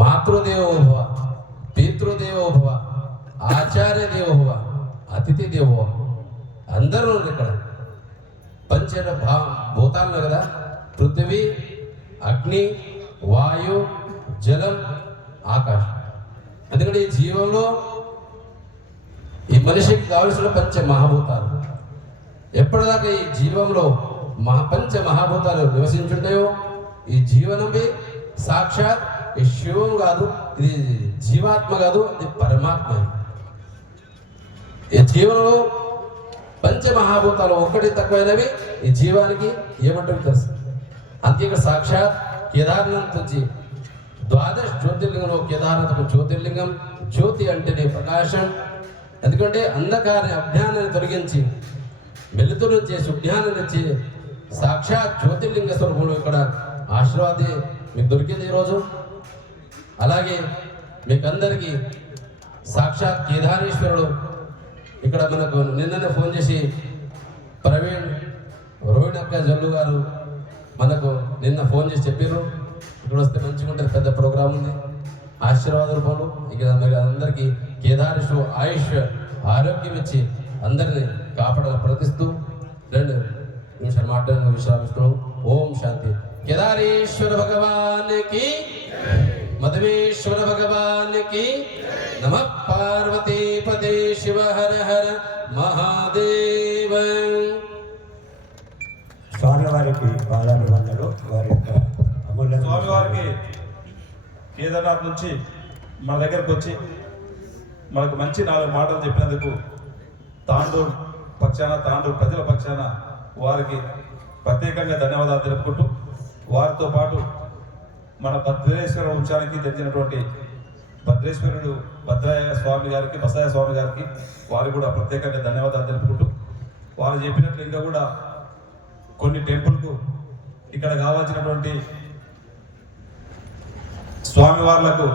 మాతృదేవోభవ, పితృదేవోభవ, ఆచార్య దేవోభవ, అతిథి దేవోభవ అందరూ ఇక్కడ పంచ భూతాలు కదా, పృథివీ, అగ్ని, వాయు, జలం, ఆకాశం. ఎందుకంటే ఈ జీవంలో ఈ మనిషికి కావలసిన పంచ మహాభూతాలు. ఎప్పటిదాకా ఈ జీవంలో పంచ మహాభూతాలు నివసించుంటాయో ఈ జీవనమే సాక్షాత్ ఈ శివం కాదు, ఇది జీవాత్మ కాదు, ఇది పరమాత్మ. ఈ జీవనంలో పంచ మహాభూతాలు ఒక్కటి తక్కువైనవి ఈ జీవానికి ఏమంటారు తెలుసు. అంతే ఇక్కడ సాక్షాత్ కేదార్నాథ్ నుంచి ద్వాదశ జ్యోతిర్లింగంలో కేదార్నాథ్ జ్యోతిర్లింగం. జ్యోతి అంటేనే ప్రకాశం. ఎందుకంటే అంధకారాన్ని అజ్ఞానాన్ని తొలగించి వెలుతురు చేసి సుజ్ఞానాన్ని ఇచ్చి సాక్షాత్ జ్యోతిర్లింగ స్వరూపంలో ఇక్కడ ఆశీర్వాది మీకు దొరికింది ఈరోజు. అలాగే మీకందరికీ సాక్షాత్ కేదారేశ్వరుడు ఇక్కడ మనకు నిన్ననే ఫోన్ చేసి ప్రవీణ్ రోహిణక్క జల్లు గారు మనకు నిన్న ఫోన్ చేసి చెప్పారు ఇక్కడ వస్తే మంచిగా ఉంటుంది, పెద్ద ప్రోగ్రాం ఉంది, ఆశీర్వాద రూపంలో ఇక్కడ అందరికీ కేదారేశ్వరు ఆయుష్ ఆరోగ్యం ఇచ్చి అందరినీ కాపాడాలని ప్రతిస్తూ 2 నిమిషాలు మాట్లాడిన విశ్రామిస్తున్నాం. ఓం శాంతి. కేదారేశ్వర భగవానికి, మధవేశ్వర భగవానికి నమః. పార్వతీ పదే శివ హర హర మహాదేవ. స్వామివారికి పాదాభివందనలు. వారి యొక్క అమూల్య స్వామివారికి కేదార్నాథ్ నుంచి మన దగ్గరకు వచ్చి మనకు మంచి 4 మాటలు చెప్పినందుకు తాండూరు పక్షాన, తాండూరు ప్రజల పక్షాన వారికి ప్రత్యేకంగా ధన్యవాదాలు తెలుపుకుంటూ, వారితో పాటు మన భద్రేశ్వర వంశానికి చెందినటువంటి భద్రేశ్వరుడు భద్రయ్య స్వామి గారికి, బసయ్య స్వామి గారికి వారికి కూడా ప్రత్యేకంగా ధన్యవాదాలు తెలుపుకుంటూ, వారు చెప్పినట్లు ఇంకా కూడా కొన్ని టెంపుల్కు ఇక్కడ కావాల్సినటువంటి స్వామివార్లకు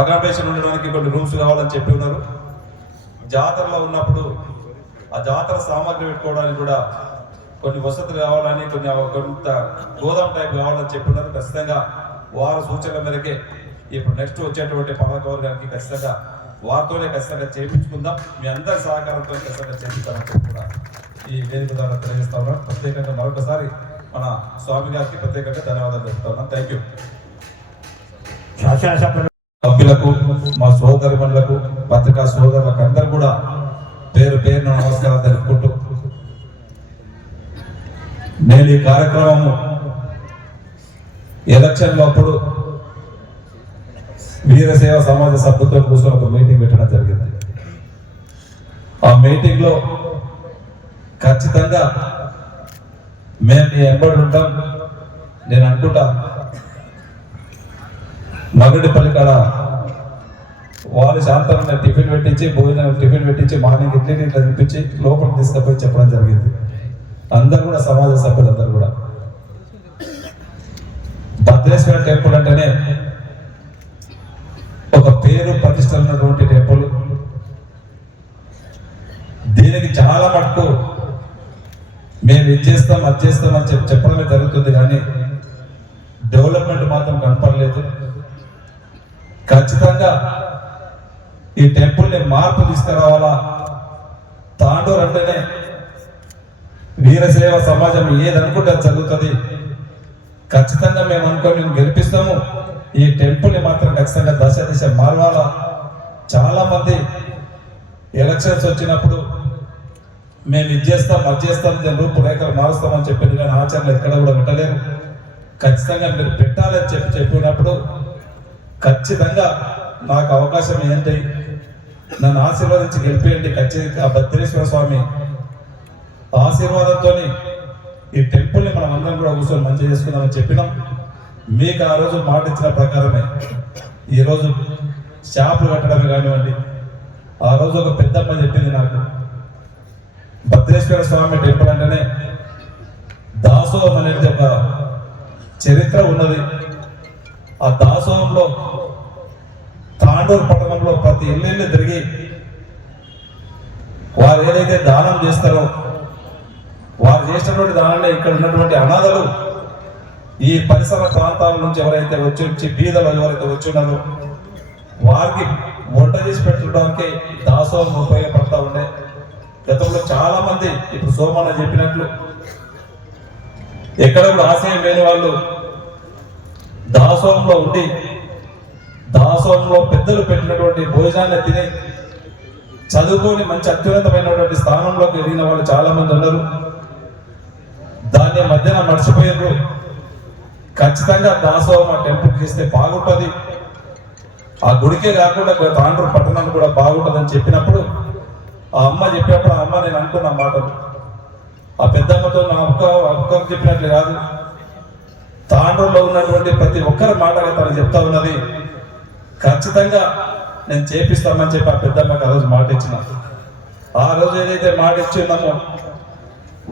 అకామిడేషన్ ఉండడానికి కొన్ని రూమ్స్ కావాలని చెప్పి ఉన్నారు. జాతరలో ఉన్నప్పుడు ఆ జాతర సామాగ్రి పెట్టుకోవడానికి కూడా కొన్ని వసతులు కావాలని, కొంత గోదాం టైప్ కావాలని చెప్పి ఉన్నారు. ఖచ్చితంగా వారి సూచనల మేరకే ఇప్పుడు నెక్స్ట్ వచ్చేటువంటి పాలకవర్గానికి గారికి ఖచ్చితంగా వారితోనే ఖచ్చితంగా చేయించుకుందాం. మీ అందరి సహకారంతో ఖచ్చితంగా చేయించాలని కూడా ఈ వేదిక ద్వారా తెలియజేస్తా ఉన్నాం. ప్రత్యేకంగా మరొకసారి మన స్వామి గారికి ప్రత్యేకంగా ధన్యవాదాలు చెప్తా ఉన్నాం. Thank you. సభ్యులకు, మా సోదరులకు, పత్రికా సోదరులకు అందరూ కూడా పేరు పేరున నమస్కారాలు తెలుపుకుంటూ, నేను ఈ కార్యక్రమము ఎలక్షన్లో అప్పుడు వీరసేవ సమాజ సభ్యులతో కూర్చొని ఒక మీటింగ్ పెట్టడం జరిగింది. ఆ మీటింగ్లో ఖచ్చితంగా మేము మీ ఎంబడి ఉంటాం. నేను అనుకుంటా మగడిపల్లి కాడ వాళ్ళు శాంతంగా టిఫిన్ పెట్టించి టిఫిన్ పెట్టించి మార్నింగ్ ఇడ్లీ ఇట్లా తినిపించి లోపలికి తీసుకుపోయి చెప్పడం జరిగింది. అందరు కూడా సమాజ సభ్యులందరూ కూడా భద్రేశ్వర టెంపుల్ అంటేనే ఒక పేరు ప్రతిష్ట ఉన్నటువంటి టెంపుల్. దీనికి చాలా మటుకు మేము ఇది చేస్తాం అది చేస్తాం అని చెప్పడమే జరుగుతుంది, కానీ డెవలప్మెంట్ మాత్రం కనపడలేదు. ఖచ్చితంగా ఈ టెంపుల్ని మార్పు తీసుకురావాలా. తాండూరు అంటేనే వీరసేవ సమాజం ఏదనుకుంటే జరుగుతుంది. ఖచ్చితంగా మేము అనుకోని మేము గెలిపిస్తాము. ఈ టెంపుల్ని మాత్రం ఖచ్చితంగా దశ మారవాలా. చాలా మంది ఎలక్షన్స్ వచ్చినప్పుడు మేము ఇది చేస్తాం అది చేస్తాం దీని రూపురేఖలు మారుస్తామని చెప్పింది, కానీ ఆచరణలు ఎక్కడ కూడా పెట్టలేరు. ఖచ్చితంగా మీరు పెట్టాలని చెప్పినప్పుడు ఖచ్చితంగా నాకు అవకాశం ఏంటి, నన్ను ఆశీర్వదించి గెలిపేయండి. ఖచ్చితంగా భద్రేశ్వర స్వామి ఆశీర్వాదంతో ఈ టెంపుల్ని మనం అందరం కూడా కూర్చొని మంచిగా చేసుకుందామని చెప్పినాం. మీకు ఆ రోజు మాట ఇచ్చిన ప్రకారమే ఈరోజు షాపులు కట్టడమే కానివ్వండి. ఆ రోజు ఒక పెద్దమ్మ చెప్పింది నాకు, భద్రేశ్వర స్వామి టెంపుల్ అంటేనే దాసోహం అనేది ఒక చరిత్ర ఉన్నది. ఆ దాసోహంలో తాండూరు పట్టణంలో ప్రతి ఇల్లు తిరిగి వారు ఏదైతే దానం చేస్తారో వారు చేసినటువంటి దానాన్ని ఇక్కడ ఉన్నటువంటి అనాథలు, ఈ పరిసర ప్రాంతాల నుంచి ఎవరైతే వచ్చి బీదలు ఎవరైతే వచ్చి ఉన్నారో వారికి వంట చేసి పెట్టడానికి దాసోహం ఉపయోగపడతా ఉండే. గతంలో చాలా మంది ఇప్పుడు సోమన్న చెప్పినట్లు ఎక్కడ కూడా ఆశయం లేని వాళ్ళు దాసోహంలో ఉండి దాసోహంలో పెద్దలు పెట్టినటువంటి భోజనాన్ని తిని చదువుకొని మంచి అత్యున్నతమైనటువంటి స్థానంలోకి ఎదిగిన వాళ్ళు చాలా మంది ఉన్నారు. దాన్ని మధ్యన మర్చిపోయారు. ఖచ్చితంగా దాసోహం ఆ టెంపుల్కి ఇస్తే బాగుంటుంది. ఆ గుడికే కాకుండా తాండూరు పట్టణాన్ని కూడా బాగుంటుందని చెప్పినప్పుడు ఆ అమ్మ చెప్పినప్పుడు ఆ అమ్మ నేను అనుకున్న మాటలు ఆ పెద్దమ్మతో నా ఒక్కరికి చెప్పినట్లు కాదు, తాండూరులో ఉన్నటువంటి ప్రతి ఒక్కరి మాటగా తను చెప్తా ఉన్నది. ఖచ్చితంగా నేను చేపిస్తామని చెప్పి ఆ పెద్దమ్మకి ఆ రోజు మాట ఇచ్చిన. ఆ రోజు ఏదైతే మాట ఇచ్చి ఉన్నామో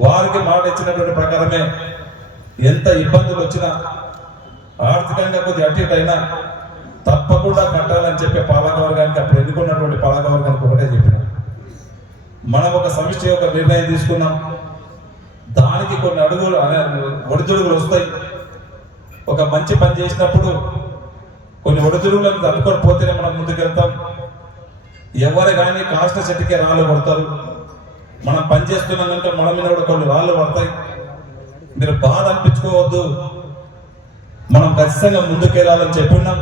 వారికి మాట ఇచ్చినటువంటి ప్రకారమే ఎంత ఇబ్బందులు వచ్చినా ఆర్థికంగా కొద్దిగా అటు ఇటు అయినా తప్పకుండా కట్టాలని చెప్పి పాలకవర్గానికి అప్పుడు ఎన్నుకున్నటువంటి పాలకవర్గానికి ఒకటే చెప్పిన, మనం ఒక సమిష్టి ఒక నిర్ణయం తీసుకున్నాం. దానికి కొన్ని అడుగులు ఒడిదుడుగులు వస్తాయి. ఒక మంచి పని చేసినప్పుడు కొన్ని ఒడిదుడుగులను తట్టుకొని పోతేనే మనం ముందుకెళ్తాం. ఎవరు కానీ కాష్ట చెట్టుకే రాళ్ళు పడతారు. మనం పని చేస్తున్నామంటే మన మీద కూడా కొన్ని రాళ్ళు పడతాయి. మీరు బాధ అనిపించుకోవద్దు, మనం ఖచ్చితంగా ముందుకెళ్ళాలని చెప్పున్నాం.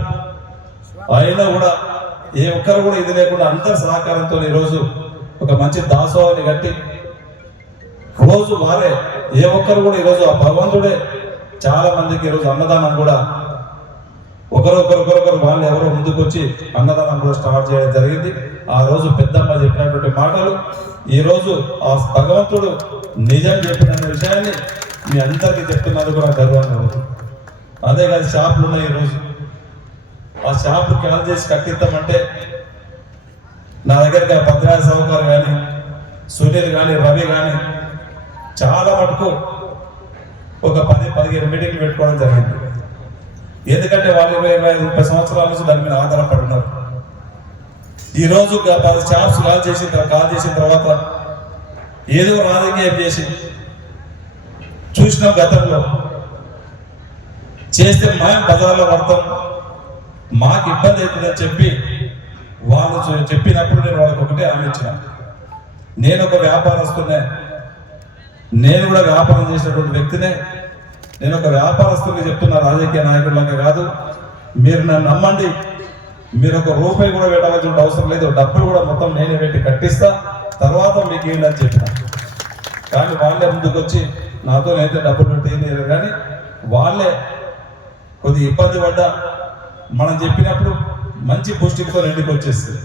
అయినా కూడా ఏ ఒక్కరు కూడా ఇది లేకుండా అందరి సహకారంతో ఈరోజు ఒక మంచి దాసోహాన్ని కట్టి రోజు వారే ఏ ఒక్కరు కూడా ఈరోజు ఆ భగవంతుడే చాలా మందికి ఈరోజు అన్నదానం కూడా ఒకరొకరు వాళ్ళు ఎవరో ముందుకు వచ్చి అన్నదానం కూడా స్టార్ట్ చేయడం జరిగింది. ఆ రోజు పెద్దమ్మ చెప్పినటువంటి మాటలు ఈరోజు ఆ భగవంతుడు నిజం చెప్పిన విషయాన్ని మీ అందరికీ చెప్తున్నందుకు కూడా గర్వంగా ఉంది. అదే కాదు షాపులు ఉన్నాయి. ఈరోజు ఆ షాపులు కాల్ చేసి కట్టిద్దామంటే నా దగ్గరగా భద్రాయ సౌకర్యం కానీ సునీల్ కానీ రవి కానీ చాలా మటుకు ఒక 10-15 మీటింగ్లు పెట్టుకోవడం జరిగింది. ఎందుకంటే వాళ్ళు 20-30 సంవత్సరాల నుంచి దాని మీద ఆధారపడి ఉన్నారు. ఈరోజు 10 షాప్స్ కాల్ చేసిన తర్వాత ఏదో రాజకీయం చేసి చూసినాం. గతంలో చేస్తే మేము బజార్లో పడతాం, మాకు ఇబ్బంది అవుతుందని చెప్పి వాళ్ళు చెప్పినప్పుడు నేను వాళ్ళకి ఒకటే హామీ ఇచ్చిన, నేను ఒక వ్యాపారస్తునే, నేను కూడా వ్యాపారం చేసినటువంటి వ్యక్తినే. నేను ఒక వ్యాపారస్తుని చెప్తున్నా, రాజకీయ నాయకుల్లాగా కాదు. మీరు నన్ను నమ్మండి, మీరు ఒక రూపాయి కూడా పెట్టవలసిన అవసరం లేదు, డబ్బులు కూడా మొత్తం నేనే పెట్టి కట్టిస్తా, తర్వాత మీకు ఏంటని చెప్పిన. కానీ వాళ్ళే ముందుకు వచ్చి నాతో అయితే డబ్బులు పెట్టేయలేదు, కానీ వాళ్ళే కొద్దిగా ఇబ్బంది పడ్డా మనం చెప్పినప్పుడు మంచి పుష్టితో ఇంటికి వచ్చేస్తుంది.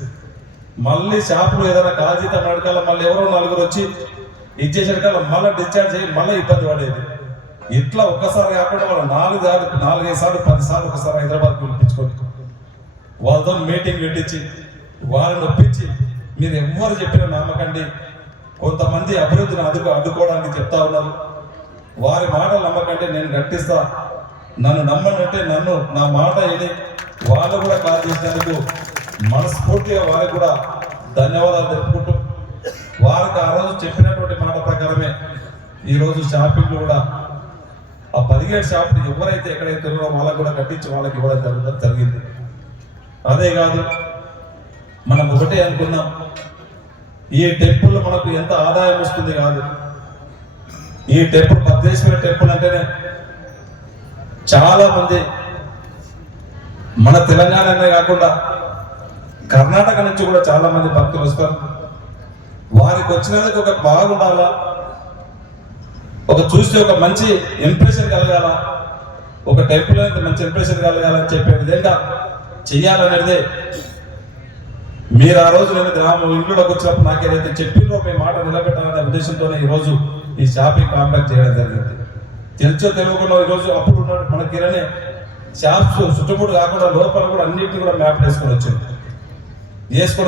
మళ్ళీ షాపులు ఏదైనా కాజీత నడకాల మళ్ళీ ఎవరో నలుగురు వచ్చి ఇచ్చేసరికల్లా మళ్ళీ డిశ్చార్జ్ అయ్యి మళ్ళీ ఇబ్బంది పడేది. ఇట్లా ఒక్కసారి కాకుండా వాళ్ళు 4-5 సార్లు 10 సార్లు ఒకసారి హైదరాబాద్ పిలిపించుకొని వాళ్ళతో మీటింగ్ పెట్టించి వాళ్ళని ఒప్పించి మీరు ఎవ్వరు చెప్పినా నమ్మకండి, కొంతమంది అభివృద్ధిని అడ్డుకోవడానికి చెప్తా ఉన్నారు, వారి మాటలు నమ్మకండి, నేను గట్టిస్తా, నన్ను నమ్మనంటే నన్ను నా మాట విని వాళ్ళు కూడా కాల్ చేసినందుకు మనస్ఫూర్తిగా వారికి కూడా ధన్యవాదాలు తెలుపుకుంటూ వారికి ఆ రోజు చెప్పినటువంటి మాట ప్రకారమే ఈరోజు షాపింగ్లు కూడా ఆ 17 షాపులు ఎవరైతే ఎక్కడైతే ఉన్నారో వాళ్ళకు కూడా కట్టించి వాళ్ళకి ఇవ్వడం జరిగింది. అదే కాదు, మనం ఒకటే అనుకున్నాం, ఈ టెంపుల్ మనకు ఎంత ఆదాయం వస్తుంది కాదు, ఈ టెంపుల్ భద్రేశ్వర టెంపుల్ అంటేనే చాలా మంది మన తెలంగాణనే కాకుండా కర్ణాటక నుంచి కూడా చాలా మంది భక్తులు వస్తారు. వారికి వచ్చినందుకు ఒక బాగుండాలా, ఒక చూస్తే ఒక మంచి ఇంప్రెషన్ కలగాల, ఒక టెంపుల్ అనేది మంచి ఇంప్రెషన్ కలగాలని చెప్పే విధంగా చెయ్యాలనేదే మీరు ఆ రోజు నేను ఇంట్లోకి వచ్చినప్పుడు నాకు ఏదైతే చెప్పిందో మీ మాట నిలబెట్టాలనే ఉద్దేశంతోనే ఈరోజు ఈ షాపింగ్ కాంప్లెక్స్ చేయడం జరిగింది. తెలుసో తెలియకుండా ఈరోజు అప్పుడు ఉన్నాడు మన కిరణే షాప్స్ చుట్టుముట్టు కాకుండా లోపల కూడా అన్నింటినీ కూడా మ్యాప్ వేసుకొని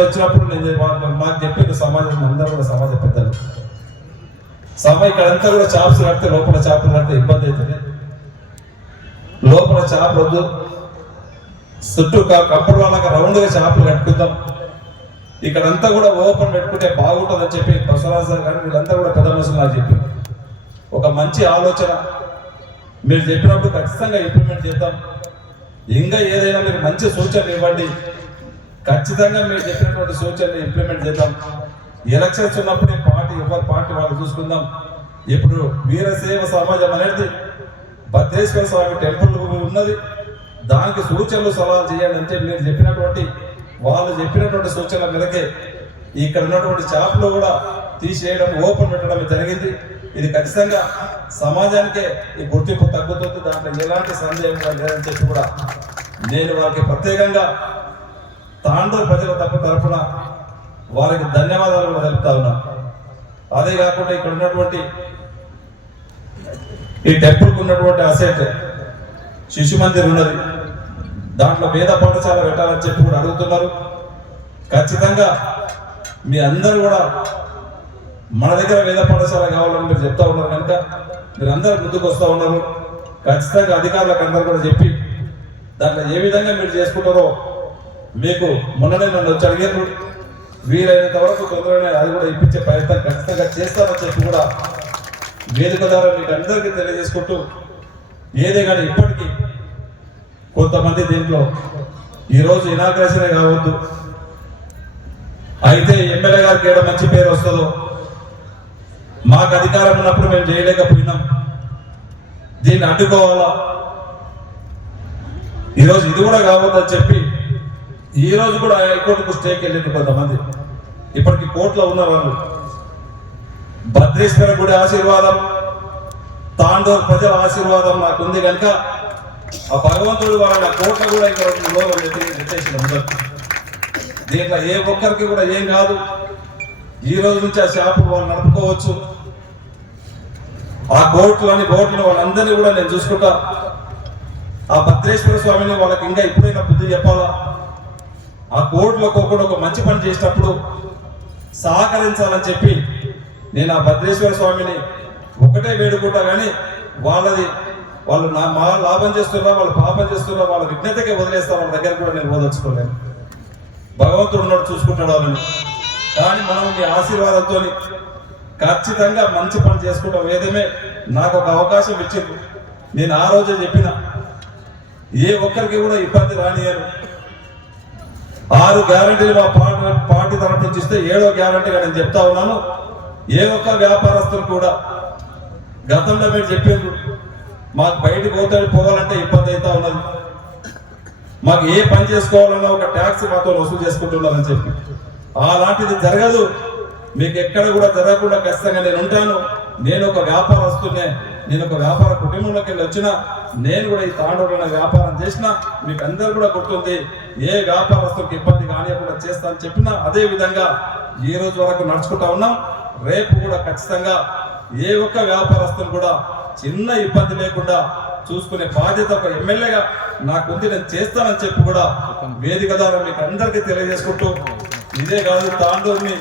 వచ్చినప్పుడు నేను మాకు చెప్పింది సమాజం అందరూ కూడా సమాజ పెద్దలు ఇక్కడంతా కూడా షాప్స్ కడితే లోపల షాపులు కడితే ఇబ్బంది అవుతుంది, లోపల షాప్ వద్దు, చుట్టూ కంపౌండ్ వాళ్ళకి రౌండ్గా షాపులు కట్టుకుందాం, ఇక్కడంతా కూడా ఓపెన్ పెట్టుకుంటే బాగుంటుందని చెప్పి బసవరాజు సార్ కానీ వీళ్ళంతా కూడా పెద్ద మనుషులు నాకు చెప్పింది. ఒక మంచి ఆలోచన మీరు చెప్పినప్పుడు ఖచ్చితంగా ఇంప్లిమెంట్ చేద్దాం, ఇంకా ఏదైనా మీరు మంచి సూచనలు ఇవ్వండి, ఖచ్చితంగా మీరు చెప్పినటువంటి సూచనలు ఇంప్లిమెంట్ చేద్దాం. ఎలక్షన్స్ ఉన్నప్పుడే ఎవరి పార్టీ వాళ్ళు చూసుకుందాం. ఇప్పుడు వీరసేవ సమాజం అనేది భద్రేశ్వర స్వామి టెంపుల్ ఉన్నది, దానికి సూచనలు సలహాలు చేయాలి అంటే మీరు చెప్పినటువంటి వాళ్ళు చెప్పినటువంటి సూచనల మేరకే ఇక్కడ ఉన్నటువంటి షాపులో కూడా తీసేయడం ఓపెన్ పెట్టడం జరిగింది. ఇది ఖచ్చితంగా సమాజానికే ఈ గుర్తింపు తగ్గుతుంది, దాంట్లో ఎలాంటి సందేహం లేదని చెప్పి కూడా నేను వారికి ప్రత్యేకంగా తాండూరు ప్రజల తరపున వారికి ధన్యవాదాలు కూడా తెలుపుతా ఉన్నాను. అదే కాకుండా ఇక్కడ ఉన్నటువంటి ఈ టెంపుల్కి ఉన్నటువంటి అసెట్ శిశు మందిర్ ఉన్నది, దాంట్లో వేద పాఠశాల పెట్టాలని చెప్పి కూడా అడుగుతున్నారు. ఖచ్చితంగా మీ అందరూ కూడా మన దగ్గర వేద పాఠశాల కావాలని మీరు చెప్తా ఉన్నారు కనుక మీరు అందరూ ముందుకు వస్తూ ఉన్నారు. ఖచ్చితంగా అధికారులకు అందరూ కూడా చెప్పి దాంట్లో ఏ విధంగా మీరు చేసుకుంటారో మీకు మొన్ననే నన్ను వచ్చి అడిగారు, వీలైనంత వరకు తొందరగా అది కూడా ఇప్పించే ప్రయత్నం ఖచ్చితంగా చేస్తామని చెప్పి కూడా వేదిక ద్వారా మీకు అందరికీ తెలియజేసుకుంటూ, ఏదే కానీ ఇప్పటికీ కొంతమంది దీంట్లో ఈరోజు ఇనాగ్రేషనే కావద్దు, అయితే ఎమ్మెల్యే గారికి ఏదో మంచి పేరు వస్తుందో, మాకు అధికారం ఉన్నప్పుడు మేము చేయలేకపోయినాం, దీన్ని అడ్డుకోవాలా, ఈరోజు ఇది కూడా కావద్దని చెప్పి ఈరోజు కూడా హైకోర్టుకు స్టేకి వెళ్ళింది కొంతమంది. ఇప్పటికి కోర్టులో ఉన్న వాళ్ళు భద్రేశ్వర గుడి ఆశీర్వాదం, తాండూరు ప్రజల ఆశీర్వాదం నాకు ఉంది కనుక ఆ భగవంతుడు వాళ్ళ కోర్టులో కూడా ఇక్కడ నిర్దేశించిన దీంట్లో ఏ ఒక్కరికి కూడా ఏం కాదు. ఈ రోజు నుంచి ఆ షాపు వాళ్ళు నడుపుకోవచ్చు, ఆ కోర్టులోని బోట్లు వాళ్ళందరినీ కూడా నేను చూసుకుంటా. ఆ భద్రేశ్వర స్వామిని వాళ్ళకి ఇంకా ఎప్పుడైనా బుద్ధి చెప్పాలా, ఆ కోర్టులో కూడా ఒక మంచి పని చేసినప్పుడు సహకరించాలని చెప్పి నేను ఆ భద్రేశ్వర స్వామిని ఒకటే వేడుకుంటా. కానీ వాళ్ళు మా లాభం చేస్తున్నా, వాళ్ళు పాపం చేస్తున్నా, వాళ్ళ విఘ్నతకే వదిలేస్తా, వాళ్ళ దగ్గర కూడా నేను ఓదర్చుకోలేను. భగవంతుడు ఉన్నాడు చూసుకుంటాడు వాళ్ళని. కానీ మనం మీ ఆశీర్వాదంతో ఖచ్చితంగా మంచి పని చేసుకుంటాం. ఏదేమే నాకు ఒక అవకాశం ఇచ్చింది, నేను ఆ రోజే చెప్పిన ఏ ఒక్కరికి కూడా ఇబ్బంది రానియను. 6 గ్యారంటీలు మా పార్టీ తరఫు నుంచి ఇస్తే 7వ గ్యారంటీగా నేను చెప్తా ఉన్నాను. ఏ ఒక్క వ్యాపారస్తులు కూడా గతంలో మీరు చెప్పిండ్రు మాకు బయటకు పోవాలంటే ఇబ్బంది అవుతా ఉన్నది, మాకు ఏ పని చేసుకోవాలన్నా ఒక ట్యాక్స్ మాతో వసూలు చేసుకుంటున్నారని చెప్పి, అలాంటిది జరగదు, మీకు ఎక్కడ కూడా జరగకుండా ఖచ్చితంగా నేను ఉంటాను. నేను ఒక వ్యాపారస్తునే, నేను ఒక వ్యాపార కుటుంబంలోకి వెళ్ళి వచ్చినా, నేను కూడా ఈ తాండూరులో వ్యాపారం చేసినా మీకు అందరూ కూడా గుర్తుంది. ఏ వ్యాపారస్తులకు ఇబ్బంది కానియకుండా చేస్తానని చెప్పినా అదే విధంగా ఈ రోజు వరకు నడుచుకుంటా ఉన్నాం. రేపు కూడా ఖచ్చితంగా ఏ ఒక్క వ్యాపారస్తులు కూడా చిన్న ఇబ్బంది లేకుండా చూసుకునే బాధ్యత ఒక ఎమ్మెల్యేగా నాకుంది, నేను చేస్తానని చెప్పి కూడా వేదిక ద్వారా మీకు అందరికీ తెలియజేసుకుంటూ, ఇదే కాదు తాండూరుని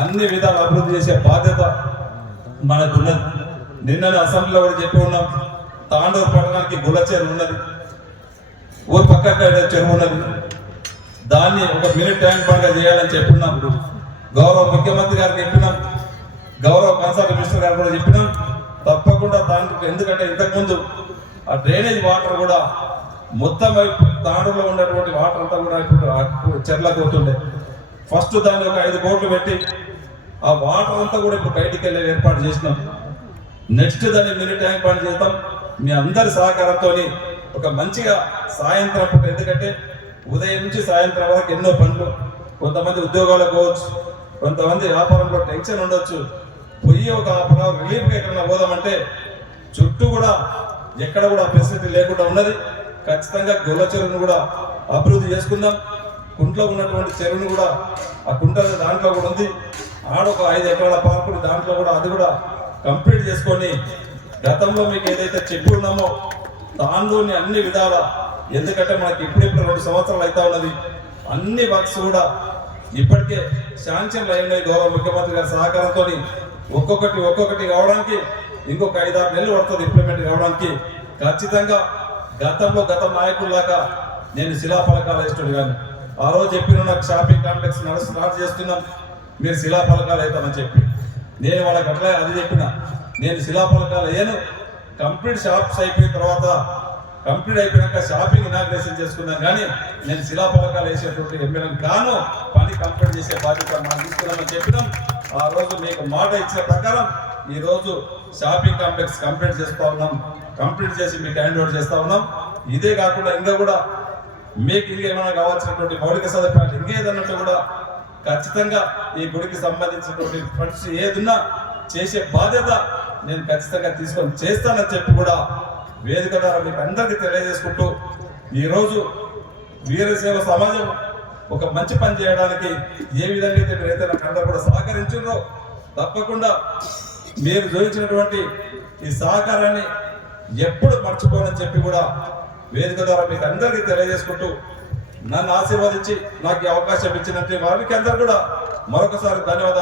అన్ని విధాలు అభివృద్ధి చేసే బాధ్యత మనకున్నది. నిన్ననే అసెంబ్లీలో కూడా చెప్పి ఉన్నాం, తాండూరు పట్టణానికి గుల్ల చెరువు ఉన్నది, ఊరు పక్క చెరువు ఉన్నది, దాన్ని ఒక మినీ ట్యాంక్ బండ్గా చేయాలని చెప్పినాం. గౌరవ ముఖ్యమంత్రి గారికి చెప్పినాం, గౌరవ కన్సల్ట్ మినిస్టర్ గారు కూడా చెప్పినాం. తప్పకుండా తాండూరు, ఎందుకంటే ఇంతకుముందు ఆ డ్రైనేజ్ వాటర్ కూడా మొత్తం తాండూరులో ఉన్నటువంటి వాటర్ అంతా కూడా ఇప్పుడు చెర్లకు పోతుండే. ఫస్ట్ దాన్ని ఒక 5 కోట్లు పెట్టి ఆ వాటర్ అంతా కూడా ఇప్పుడు బయటికి వెళ్ళే ఏర్పాటు చేసినాం. నెక్స్ట్ దాన్ని మినీ ట్యాంక్ బండ్ చేద్దాం మీ అందరి సహకారంతో. ఒక మంచిగా సాయంత్రం పూట, ఎందుకంటే ఉదయం నుంచి సాయంత్రం వరకు ఎన్నో పనులు, కొంతమంది ఉద్యోగాలకు పోవచ్చు, కొంతమంది వ్యాపారంలో టెన్షన్ ఉండొచ్చు. పోయి ఒక రిలీఫ్గా ఎక్కడన్నా పోదామంటే చుట్టూ కూడా ఎక్కడ కూడా ఫెసిలిటీ లేకుండా ఉన్నది. ఖచ్చితంగా గొల్ల చెరువును కూడా అభివృద్ధి చేసుకుందాం. కుంట్లో ఉన్నటువంటి చెరువును కూడా, ఆ కుంట దాంట్లో కూడా ఉంది, ఆడొక 5 ఎకరాల పార్కుని దాంట్లో కూడా, అది కూడా కంప్లీట్ చేసుకొని గతంలో మీకు ఏదైతే చెప్పి ఉన్నామో తాండూరుని అన్ని విధాల, ఎందుకంటే మనకి ఇప్పుడిప్పుడు 2 సంవత్సరాలు అవుతా ఉన్నది, అన్ని వర్క్స్ కూడా ఇప్పటికే శాంక్షన్ అయినాయి. గౌరవ ముఖ్యమంత్రి గారి సహకారంతో ఒక్కొక్కటి కావడానికి ఇంకొక 5-6 నెలలు పడుతుంది ఇంప్లిమెంట్ కావడానికి. ఖచ్చితంగా గత నాయకుల్లాగా నేను శిలాఫలకాలు వేస్తున్నాను. కానీ ఆ రోజు చెప్పిన నాకు షాపింగ్ కాంప్లెక్స్ స్టార్ట్ చేస్తున్నాం, మీరు శిలాఫలకాలు అవుతామని చెప్పి నేను వాళ్ళకి అట్లా అది చెప్పిన, నేను శిలాఫలకాలు వేయను. కంప్లీట్ షాప్స్ అయిపోయిన తర్వాత, కంప్లీట్ అయిపోయాక షాపింగ్ ఇనాగ్రేషన్ చేసుకున్నాను, కానీ నేను శిలాఫలకాలు వేసేటువంటి ఎమ్మెల్యే కాను. పని కంప్లీట్ చేసే బాధ్యత మనం తీసుకున్నామని చెప్పినాం. ఆ రోజు మీకు మాట ఇచ్చిన ప్రకారం ఈ రోజు షాపింగ్ కాంప్లెక్స్ కంప్లీట్ చేస్తా ఉన్నాం, కంప్లీట్ చేసి మీకు హ్యాండ్ ఓవర్ చేస్తా ఉన్నాం. ఇదే కాకుండా ఇంకా కూడా మీకు ఇంకేమైనా కావాల్సినటువంటి మౌలిక సదుపాయాలు ఇంకేదన్నట్టు కూడా ఖచ్చితంగా ఈ గుడికి సంబంధించినటువంటి ఫండ్స్ ఏదున్నా చేసే బాధ్యత నేను ఖచ్చితంగా తీసుకొని చేస్తానని చెప్పి కూడా వేదిక ద్వారా మీకు అందరికీ తెలియజేసుకుంటూ, ఈరోజు వీరసేవ సమాజం ఒక మంచి పని చేయడానికి ఏ విధంగా అయితే మీరైతే నాకు అందరూ కూడా సహకరించారో, తప్పకుండా మీరు చూపించినటువంటి ఈ సహకారాన్ని ఎప్పుడు మర్చిపోనని చెప్పి కూడా వేదిక ద్వారా మీకు అందరికీ తెలియజేసుకుంటూ, నన్ను ఆశీర్వదించి నాకు ఈ అవకాశం ఇచ్చినట్టు వారికి అందరూ కూడా మరొకసారి ధన్యవాదాలు.